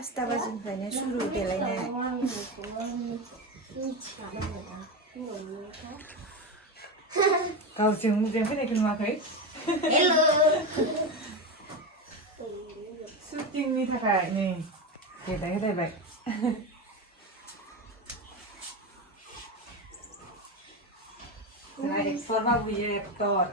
5टा बाजिनिफ्रायनो सुरु देलायनाय गावजों मुजों फैनायखौ नुवाखै शुटिंनि थाखाय नै देलायहोलायबाय जोंहा एक्टर बाबुयो एक्टर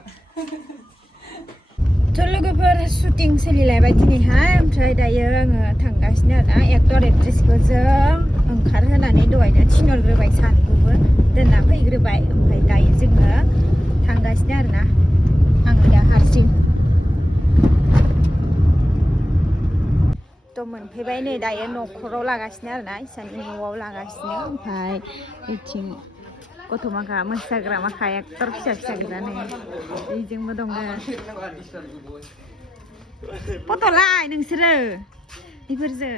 लोगोफोर शुटिं सोलिलायबाय दिनैहाय ओमफ्राय दायो आङो थांगासिनो आरोना एक्टर एक्ट्रेसखौ जों ओंखारहोनानै दहायनो थिनहरग्रोबाय सानैखौबो दोनना फैग्रोबाय ओमफ्राय दायो जोङो थांगासिनो आरोना आङो दा हारसिं थ' मोनफैबाय नै दायो न'खराव लागासिनो आरोना इसानि न'आव लागासिनो ओमफ्राय बिथिं गथ' माखा मोसाग्रा माखा एक्टर फिसा फिसा गोजानो बेजोंबो दङ फट'लाय नोंसोरो बेफोरजों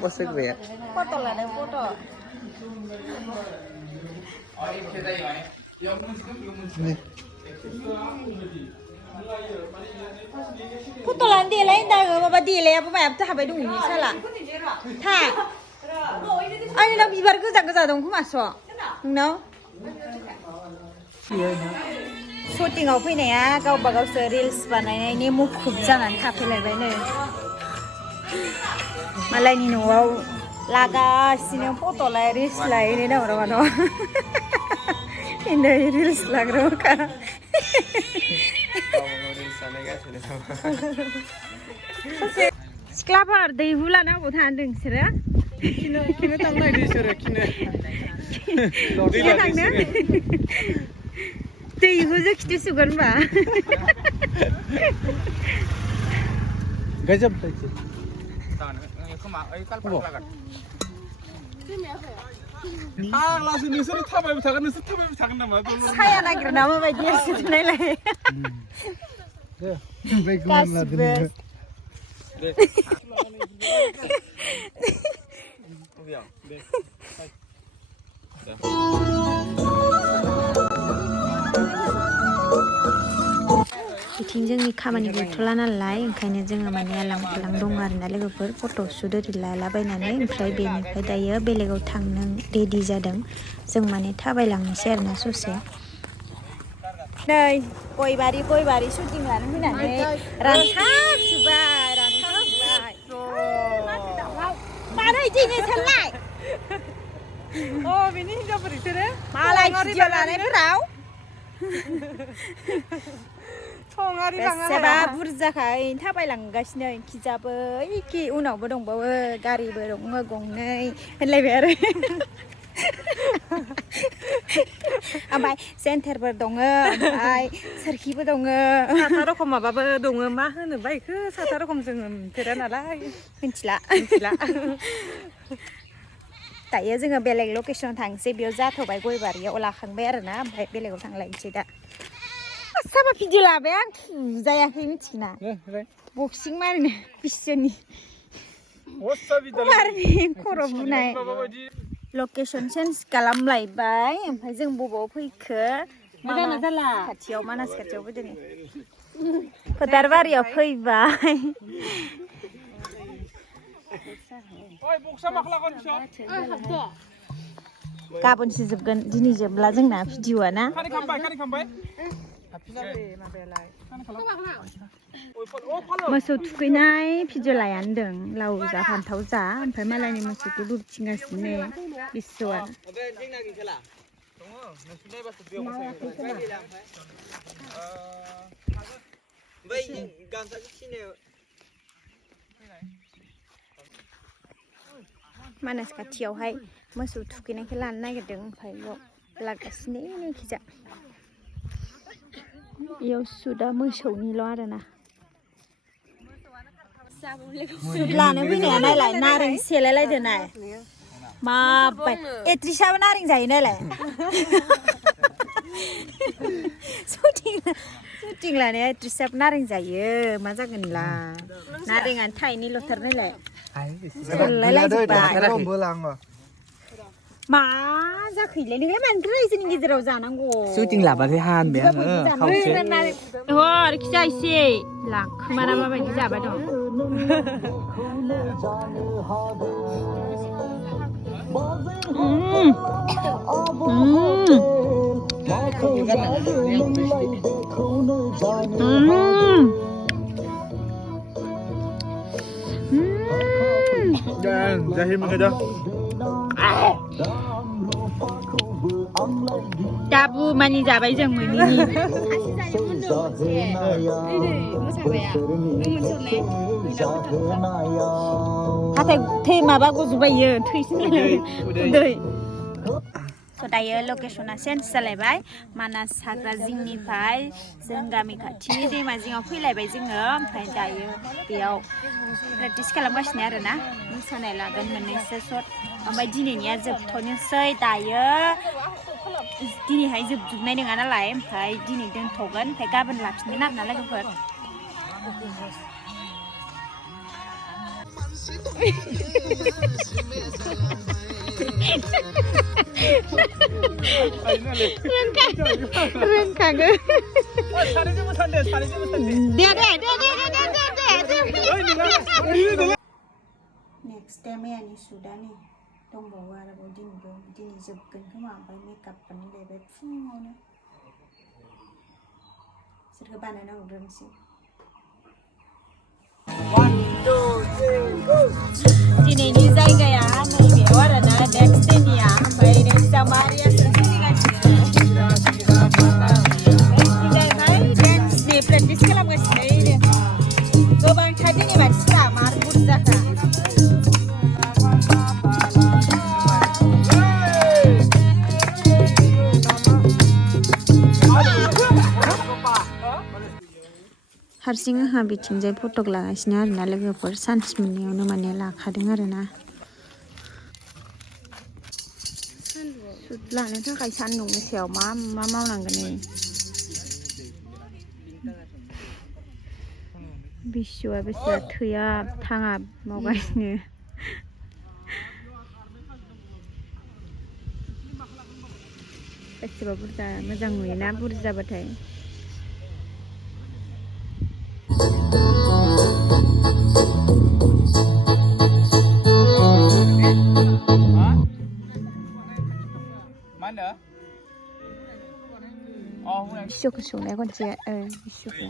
Bwisagwni. Foto lah deh foto. Foto lah dia lain dah, apa dia lain apa macam tu habis dulu ni salah. Ha. Ani nak bibar kerja dong, kau masuk. No. Shooting apa ni ya? Kau bagai reels banai ni mukhub jangan kafe lebai ni. Malai ni nunw laga sini foto lah reels lah ini dah orang mana ini reels lah orang kan sekelapar deh bulan apa tanding sih ya Kini tangga di sini kini. Kini tangga deh hujung kita sugan bah Gajab saja. langsung nusur tabai bertakan nama. Saya nak kira nama bagi situ nilai. Kasih. Bikin जोंनि खामानि गैथ'ला नालाय ओंखायनो जोङो माने आलां फालां दङ आरोना लोगोफोर फट' सुट ओरै लालाबायनानै ओमफ्राय बेनिफ्राय दायो बेलेगाव थांनो रेडि जादों जों माने थाबायलांनोसै आरोना ससे नै गयबारि शुटिं लानो फैनानै रानथाबजोब्बाय मानो इदिनो सानलाय बेनि हिनजावफोर बिसोरो मालाय भिडिअ लानायफोराव बेसेबा बुरजाखाय थाबायलांगासिनो खिजाबो इखि उनावबो दंबावो गारिबो दङ गंनै होनलायबाय आरो ओमफ्राय सेन्टारबो दङ ओमफ्राय सोरखिबो दङ साथा रखम माबाबो दङ मा होनोबा इखो साथा रखम जोङो नुफेरा नालाय मिथिला दायो जोङो बेलेग लकेसनाव थांसै बेयाव जाथ'बाय गयबारियाव लाखांबाय आरोना ओमफ्राय बेलेगाव थांलायनोसै दा साबा भिडिअ लाबाय आं थुजायाखै मिथिना बक्सिं मारिनो बिसोरनि कुमारनि खर' बुनाय लकेसन चेन्ज खालामलायबाय ओमफ्राय जों बबाव फैखो खाथियाव मानास खाथियाव फैदों फोथारबारियाव फैबाय गाबोनसो जोबगोन दिनै जोबला जोंना भिडिअआ ना मोसौ थुखैनाय भिडिअ लाया होनदों लाव जा फान्थाव जा ओमफ्राय मालायनि मोसौखौ बोबथिंगासिनो बिसवा मानास खाथियावहाय मोसौ थुखैनायखौ लानो नागिरदों ओमफ्राय बेयाव लागासिनो खिजा बेयाव सुदा मोसौनिल' आरोना सुद लानो फैनाया नायलाय नारें सेलायलायदो नाय माबाय एक्ट्रिसाबो नारें जायो नालाय शुटिं लानाया एक्ट्रिसाबो नारें जायो मा जागोन ला नारेंआनो थाइनै लथार नालाय मा जाखैलाय नोंलाय मानोथो रायजोनि गेजेराव जानांगौ शुटिं लाबाथाय हानबाय आङो आरोखि जायसै लाखोमाना माबायदि जाबाय दं Jahil mengajar. दाबु मानि जाबाय जों मोनैनि हाथाय थै माबा गजोबबायो थैसै दायो लकेसना चेन्ज जालायबाय मानास हाग्रा जिंनिफ्राय जों गामि खाथिनि दैमा जिङाव फैलायबाय जोङो ओमफ्राय दायो बेयाव प्रेक्टिस खालामगासिनो आरोना मोसानाय लागोन मोननैसो शट ओमफ्राय दिनैनिया जोबथ'नोसै दायो दिनैहाय जोबजोबनाय नङा नालाय ओमफ्राय दिनै दोनथ'गोन ओमफ्राय गाबोन लाफिनगोन आरोना लोगोफोर रोंखागो नेक्स्ट डे मैयानि शुटआ नै दंबावो आरोबाव दिनै जोबगोन खोमा ओमफ्राय मेकआप बानायलायबाय फुङावनो बिसोरखौ बानायना हरग्रोनोसै दिनैनि जायगाया नैबेयाव आरोना नेक्स्ट डेनिया ओमफ्राय नेक्स्ट मारियासो सोलिगासिनो डेन्सनि प्रेक्टिस खालामगासिनो गोबांथार दिनै मानसिफ्रा मार बुरजाखा हारसिं आंहा बिथिंजाय फटक लागासिनो आरोना लोगोफोर चान्स मोननायावनो माने लाखादों आरोना शुट लानो थाखाय सान्दुंनि सायाव मा मावनांगोन नै बिसुआ बेसेबा थैया थाङा मावगासिनो बेसेबा बुरजा मोजां नुयोना बुरजाबाथाय बिसुखौ संनाय खनसे बिसुखौ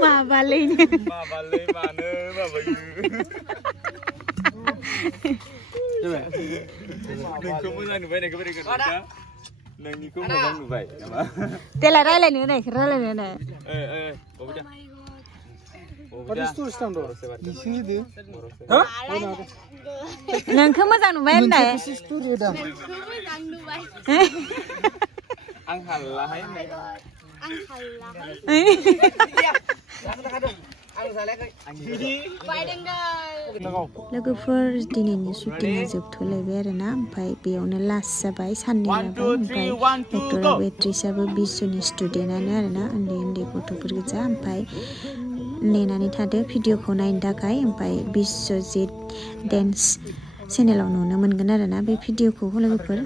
माबालै मानो माबायो नोंखौ मोजां नुबाय नायखौ बोरै गोन नोंनिखौ मोजां नुबाय नामा देला रायलायनो होनायखौ रायलायनो होनाय नोंखौ मोजां नुबाय होननाय आं हाल्लाहाय लोगोफोर दिनैनि शुटिंआ जोबथ'लायबाय आरोना ओमफ्राय बेयावनो लास्ट जाबाय साननै लाबाय ओमफ्राय एक्टराबो एक्ट्रिसाबो बिसुनि स्टुडेन्टआनो आरोना उन्दै उन्दै गथ'फोर गोजा ओमफ्राय नेनानै थादो भिडिअखौ नायनो थाखाय ओमफ्राय बिस्वजित डेन्स चेनेलाव नुनो मोनगोन आरोना बे भिडिअखौ लोगोफोर